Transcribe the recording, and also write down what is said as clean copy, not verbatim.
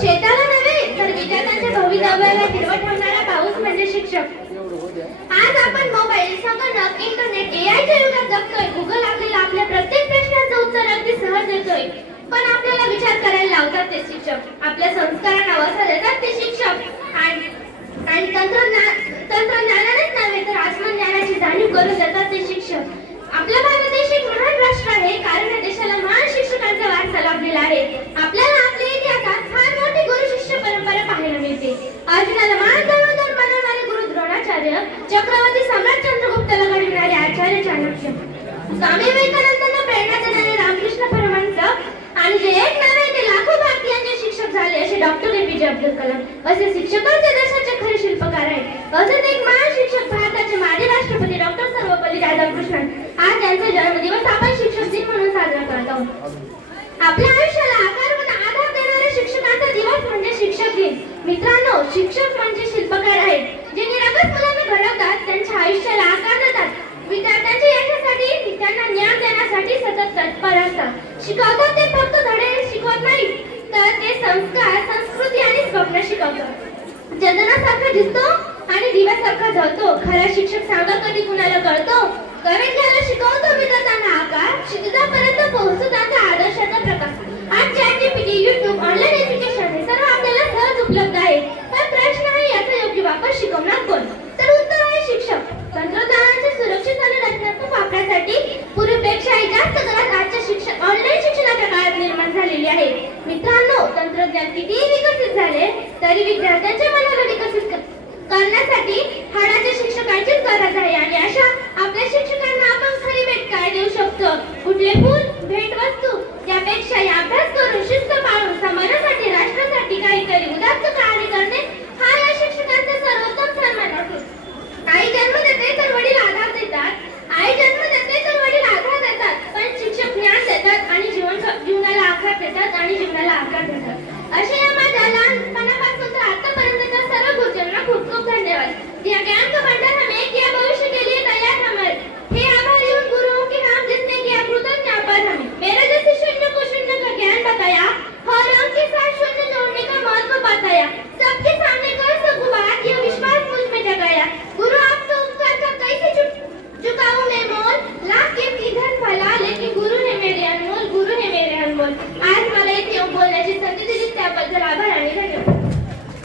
शेताला नव्हे तर विद्यार्थ्यांच्या भवितव्याला हिरवं ठेवणारा पाऊस म्हणजे शिक्षक. आज आपण मोबाईल, संगणक, इंटरनेट, एआयच्या युगात जगतोय. गुगल आपल्याला आपल्या प्रत्येक प्रश्नाचं उत्तर अगदी सहज देतोय. पण आपल्याला विचार करायला लावतात ते शिक्षक. आपल्या संस्कारांना वसा देतात ते शिक्षक. आणि तंत्रज्ञानानेच नव्हे तर आत्मज्ञानाची जाणीव करून देतात ते शिक्षक. आपला भारत देश एक महान राष्ट्र आहे, कारण या देशाला महान शिक्षकांचा वारसा लाभलेला आहे. आपल्याला आपल्या इतिहासात फार मोठी गुरु शिष्य परंपरा पाहायला मिळते. अर्जुनाला महान धनुर्धर बनवणारे गुरु द्रोणाचार्य, चक्रवर्ती सम्राट चंद्रगुप्ताला घडविणारे आचार्य चाणक्य, स्वामी विवेकानंदांना प्रेरणा देणारे रामकृष्ण परमहंस, आणि जे एक नव्हे ते लाखो भारतीयांचे शिक्षक झाले असे डॉक्टर एपीजे अब्दुल कलाम, असे शिक्षकांचे देशाचे खरे शिल्पकार आहेत. असेच एक महान शिक्षक भारताचे माजी राष्ट्रपती डॉक्टर सर्वपल्ली राधाकृष्णन. आज त्यांचा जन्मदिवस आपण शिक्षक दिन म्हणून साजरा करत आहोत. आपल्या आयुष्याला आकार व आधार देणाऱ्या शिक्षकांचा दिवस म्हणजे शिक्षक दिन. मित्रांनो, शिक्षक म्हणजे शिल्पकार आहेत, जे निरागस मुलांना घडवतात, त्यांच्या आयुष्याला आकार देतात, विद्यार्थ्यांच्या यशासाठी, त्यांना ज्ञान देण्यासाठी सतत तत्पर असतात. शिकवतात ते फक्त धडे शिकवत नाही, तर ते संस्कार, संस्कृती आणि स्वप्न शिकवतात. चंदनासारखा दिसतो आणि दिव्यासारखा जळतो. खरा शिक्षक सांगा कधी कुणाला कळतो. कमीत घ्यायला शिकवतो विद्यार्थ्यांना आकार, शिक्षकांपर्यंत पोहोचतो त्यांचा आदर्शाचा प्रकाश. आज ChatGPT, YouTube, ऑनलाईन एज्युकेशन हे सर्व आपल्याला सहज उपलब्ध आहे. पण प्रश्न आहे, याचा योग्य वापर शिकवणार कोण? तर उत्तर आहे शिक्षक. तंत्रज्ञानाच्या सुरक्षित आणि रचनात्मक वापरासाठी पूर्वीपेक्षाही जास्त गरज आजच्या शिक्षक ऑनलाईन शिक्षणाच्या काळात निर्माण झालेली आहे. मित्रांनो, तंत्रज्ञान कितीही विकसित झाले तरी विद्यार्थ्यांच्या मनाला विकसित करण्यासाठी हाडाच्या शिक्षकांचीच गरज आहे. आणि अशा आपल्या शिक्षकांना आपण खरी भेट काय देऊ शकतो? कुठले फूल, भेट वस्तू यापेक्षा अभ्यास करून, शिस्त पाळून, समरस